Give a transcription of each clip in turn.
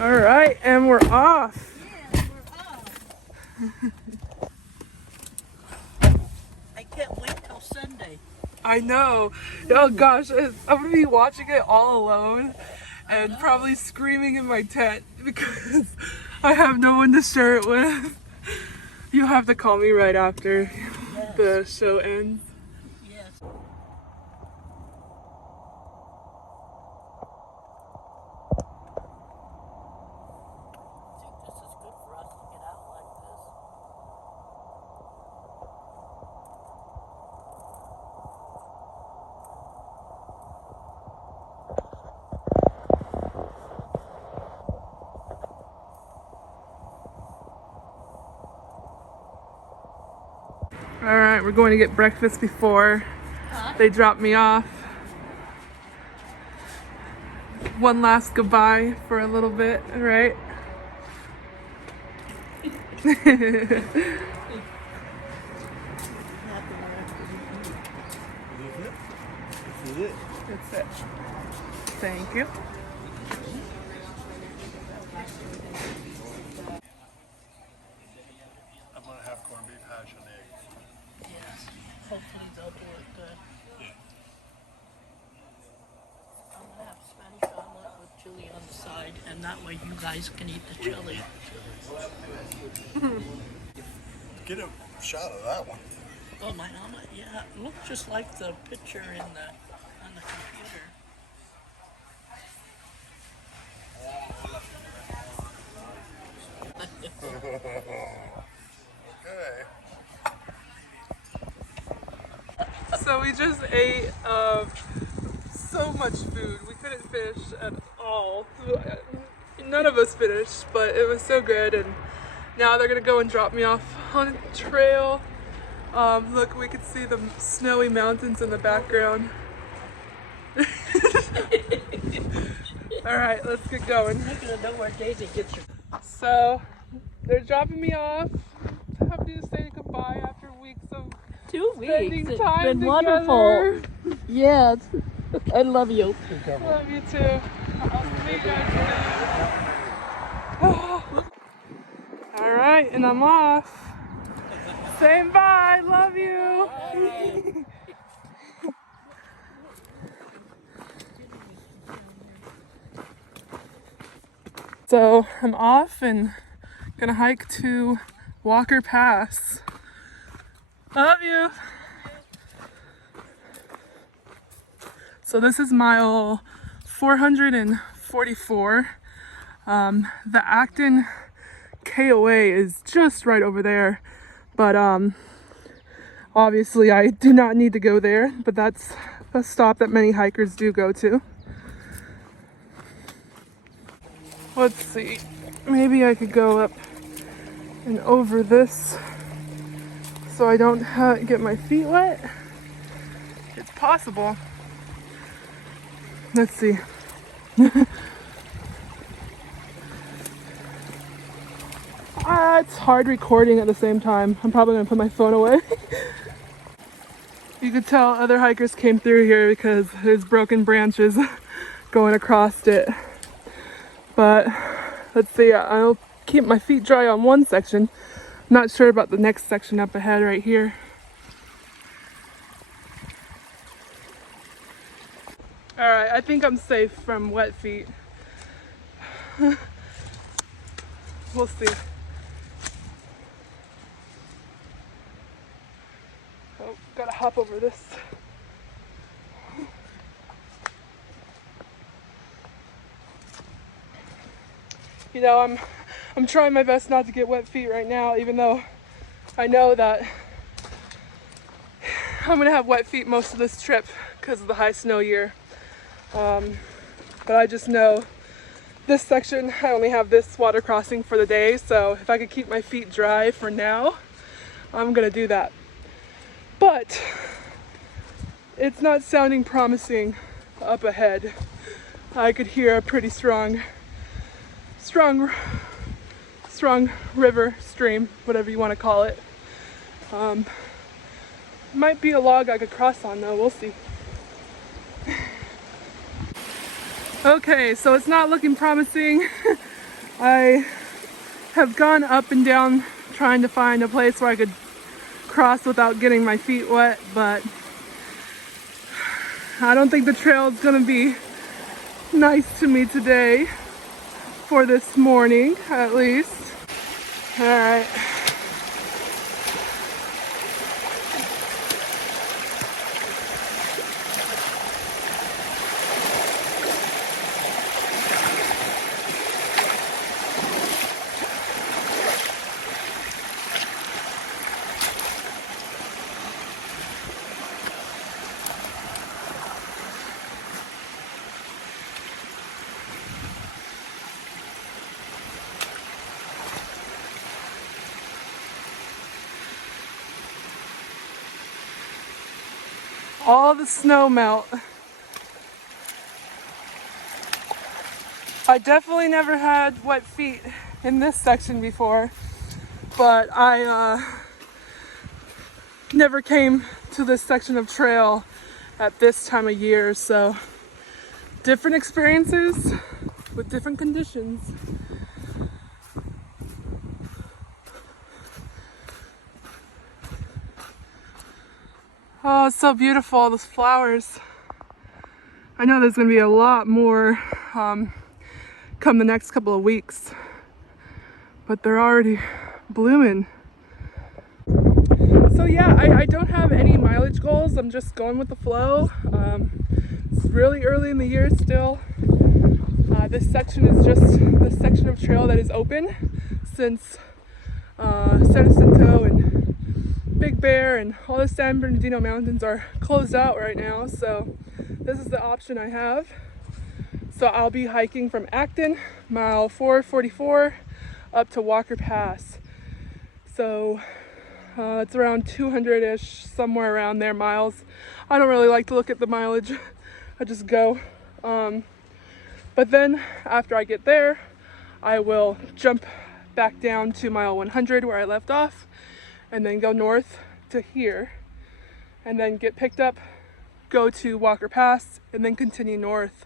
All right, and we're off. Yeah, we're off. I can't wait till Sunday. I know. Oh gosh, I'm gonna be watching it all alone and probably screaming in my tent because I have no one to share it with. You'll have to call me right after the show ends. Yes. I think this is good for us to get out like this. All right, we're going to get breakfast before they drop me off. One last goodbye for a little bit, right? That's it. Thank you. I'm gonna have corned beef hash and eggs. Yes. Hopefully they'll do it good. Yeah. I'm gonna have Spanish omelet with chili on the side, and that way you guys can eat the chili. Get a shot of that one. Oh, my omelet, yeah, it looks just like the picture in the on the computer. Okay. So we just ate so much food. We couldn't finish at all. None of us finished, but it was so good. And now they're gonna go and drop me off on a trail. Look, we can see the snowy mountains in the background. All right, let's get going. I'm not gonna know where Daisy gets her. So they're dropping me off. Happy to say goodbye after weeks of 2 spending weeks. It's time been together. wonderful. Yes. I love you. Love you too. I'll see you guys soon. All right, and I'm off. Saying bye. Love you. So I'm off and gonna hike to Walker Pass. Love you. So this is mile 444. The Acton KOA is just right over there, but obviously I do not need to go there, but that's a stop that many hikers do go to. Let's see, maybe I could go up and over this so I don't get my feet wet. It's possible. Let's see. It's hard recording at the same time. I'm probably gonna put my phone away. You could tell other hikers came through here because there's broken branches going across it. But let's see, I'll keep my feet dry on one section. Not sure about the next section up ahead right here. All right, I think I'm safe from wet feet. We'll see. Oh, gotta hop over this. You know, I'm trying my best not to get wet feet right now, even though I know that I'm gonna have wet feet most of this trip because of the high snow year. But I just know this section, I only have this water crossing for the day, so if I could keep my feet dry for now, I'm gonna do that. But it's not sounding promising up ahead. I could hear a pretty strong river, stream, whatever you want to call it. Might be a log I could cross on though, we'll see. Okay, so it's not looking promising. I have gone up and down trying to find a place where I could cross without getting my feet wet, but I don't think the trail is gonna be nice to me today, for this morning at least. All right. All the snow melt. I definitely never had wet feet in this section before, but I never came to this section of trail at this time of year, so different experiences with different conditions. Oh, it's so beautiful, all those flowers. I know there's gonna be a lot more come the next couple of weeks, but they're already blooming. So yeah, I don't have any mileage goals. I'm just going with the flow. It's really early in the year still. This section is just the section of trail that is open since San Jacinto and Big Bear and all the San Bernardino mountains are closed out right now. So this is the option I have. So I'll be hiking from Acton, mile 444, up to Walker Pass. So it's around 200-ish, somewhere around there, miles. I don't really like to look at the mileage. I just go. But then after I get there, I will jump back down to mile 100 where I left off, and then go north to here, and then get picked up, go to Walker Pass, and then continue north.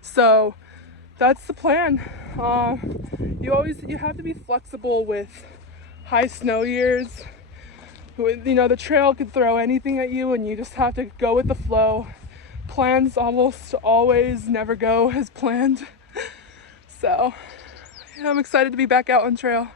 So that's the plan. You have to be flexible with high snow years. You know, the trail could throw anything at you, and you just have to go with the flow. Plans almost always never go as planned. So yeah, I'm excited to be back out on trail.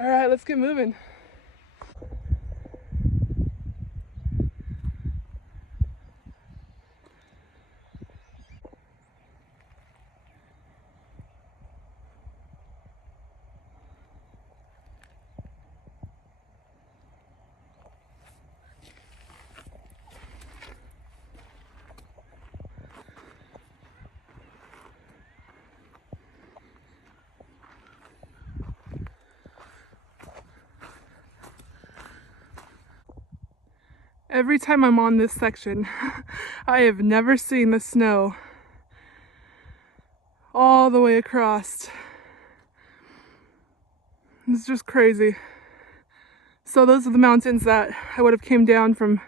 All right, let's get moving. Every time I'm on this section, I have never seen the snow all the way across. It's just crazy. So those are the mountains that I would have came down from,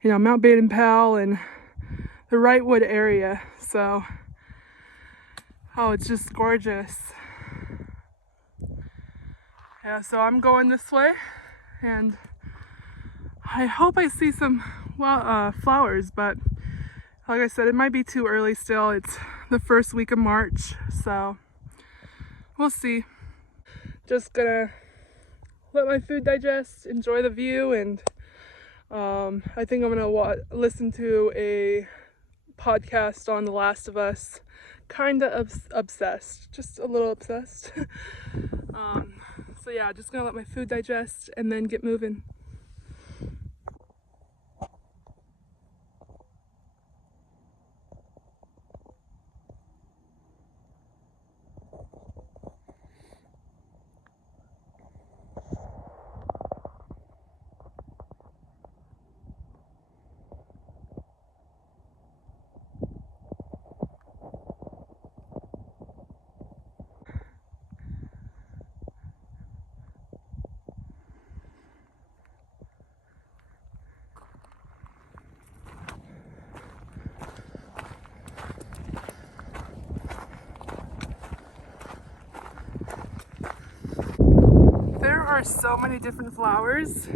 you know, Mount Baden-Powell and the Wrightwood area. So, oh, it's just gorgeous. Yeah, so I'm going this way, and I hope I see some flowers, but like I said, it might be too early still. It's the first week of March, so we'll see. Just gonna let my food digest, enjoy the view, and I think I'm gonna listen to a podcast on The Last of Us. Kinda obsessed, just a little obsessed. So yeah, just gonna let my food digest and then get moving. are so many different flowers.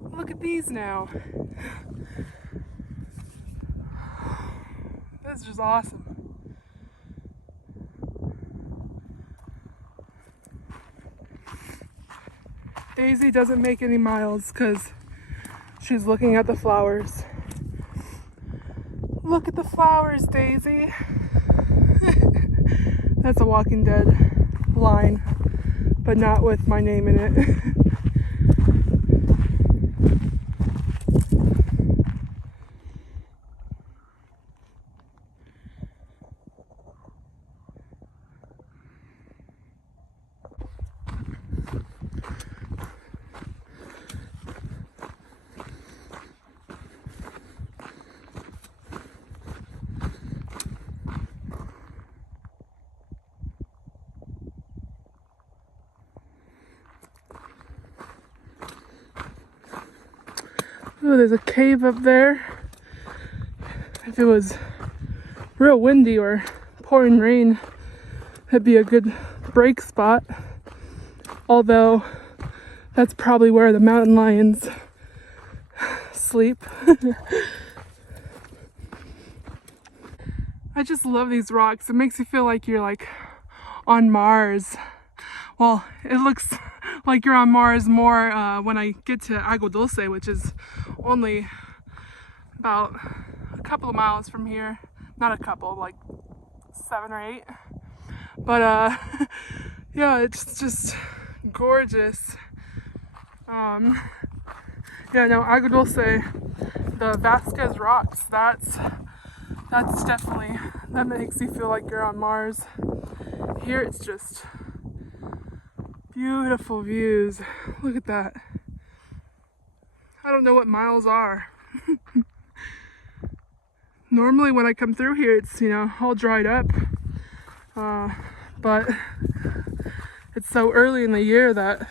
Look at these now. This is just awesome. Daisy doesn't make any miles because she's looking at the flowers. Look at the flowers, Daisy. That's a Walking Dead line, but not with my name in it. Oh, there's a cave up there. If it was real windy or pouring rain, it'd be a good break spot. Although, that's probably where the mountain lions sleep. I just love these rocks. It makes you feel like you're like on Mars. Well, it looks like you're on Mars more when I get to Agua Dulce, which is only about a couple of miles from here. Not a couple, like 7 or 8. But yeah, it's just gorgeous. Yeah, no, Agua Dulce, the Vasquez rocks, that's definitely, that makes you feel like you're on Mars. Here it's just beautiful views. Look at that. I don't know what miles are. Normally when I come through here, it's, you know, all dried up. But it's so early in the year that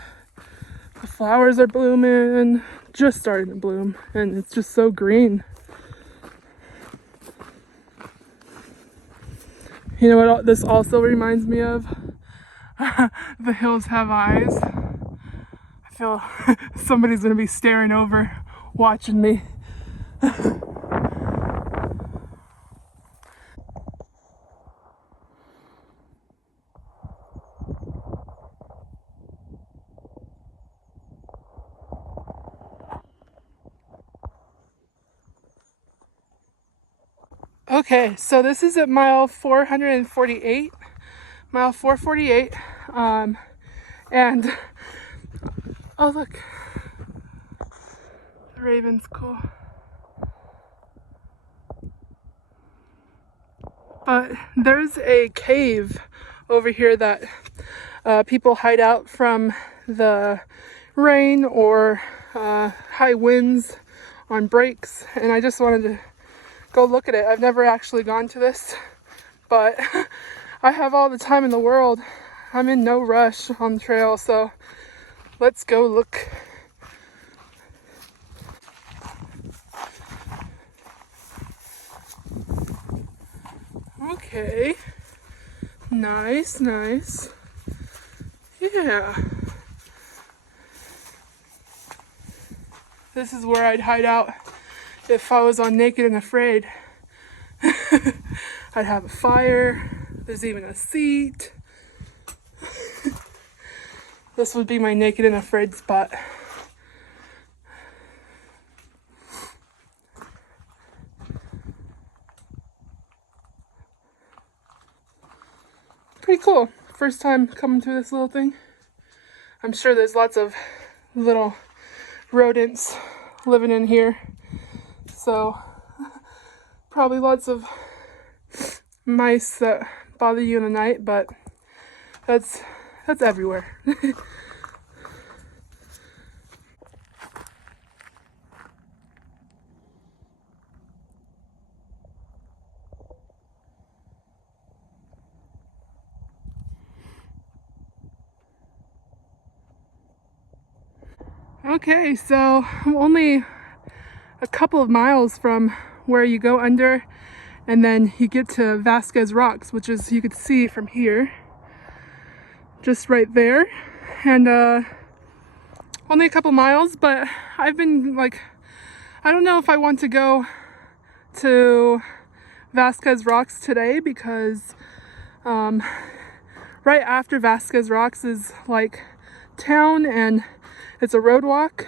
the flowers are blooming, just starting to bloom, and it's just so green. You know what this also reminds me of? The hills have eyes. I feel somebody's gonna be staring over, watching me. Okay, so this is at mile 448, mile 448, and oh look, the raven's cool. But there's a cave over here that people hide out from the rain or high winds on breaks, and I just wanted to go look at it. I've never actually gone to this, but I have all the time in the world. I'm in no rush on the trail, so let's go look. Okay, nice, nice. Yeah. This is where I'd hide out if I was on Naked and Afraid. I'd have a fire. There's even a seat. This would be my Naked and Afraid spot. Pretty cool. First time coming through this little thing. I'm sure there's lots of little rodents living in here. So probably lots of mice that bother you in the night, but that's everywhere. Okay, so I'm only a couple of miles from where you go under, and then you get to Vasquez Rocks, which is, you could see from here, just right there. And only a couple miles, but I've been like, I don't know if I want to go to Vasquez Rocks today because right after Vasquez Rocks is like town and it's a road walk.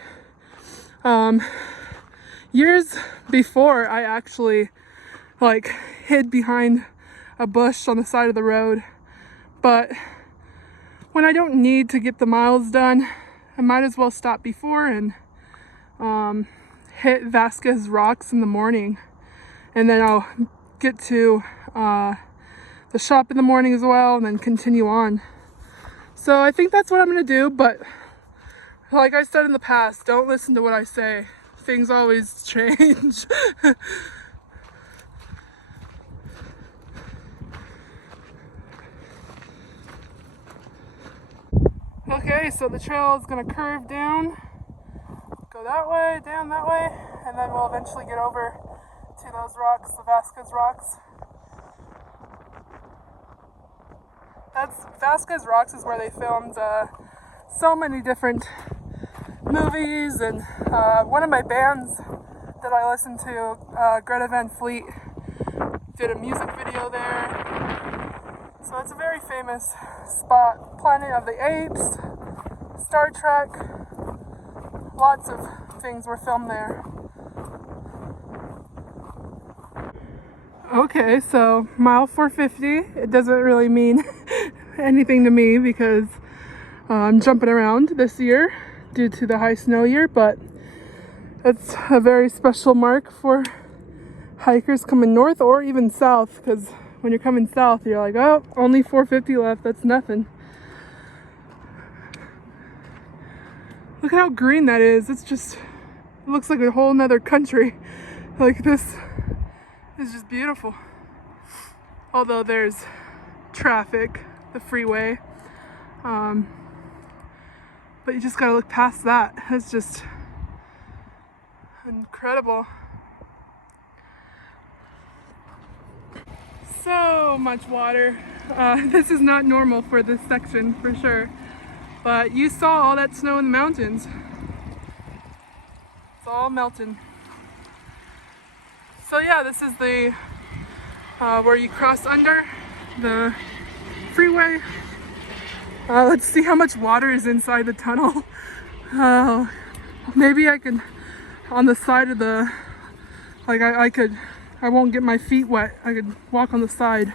Years before, I actually like hid behind a bush on the side of the road, but when I don't need to get the miles done, I might as well stop before and hit Vasquez Rocks in the morning, and then I'll get to the shop in the morning as well and then continue on. So I think that's what I'm gonna do, but like I said in the past, don't listen to what I say. Things always change. Okay, so the trail is gonna curve down, go that way, down that way, and then we'll eventually get over to those rocks, the Vasquez Rocks. Vasquez Rocks is where they filmed so many different movies, and one of my bands that I listen to, Greta Van Fleet, did a music video there. So it's a very famous spot. Planet of the Apes, Star Trek, lots of things were filmed there. Okay, so mile 450, it doesn't really mean anything to me because I'm jumping around this year due to the high snow year, but it's a very special mark for hikers coming north or even south, because when you're coming south, you're like, oh, only 450 left, that's nothing. Look at how green that is. It's just, it looks like a whole nother country. Like, this is just beautiful. Although there's traffic, the freeway. But you just gotta look past that. It's just incredible. So much water. This is not normal for this section for sure. But you saw all that snow in the mountains. It's all melting. So yeah, this is the where you cross under the freeway. Let's see how much water is inside the tunnel. Maybe I could, on the side of the, like I won't get my feet wet. I could walk on the side.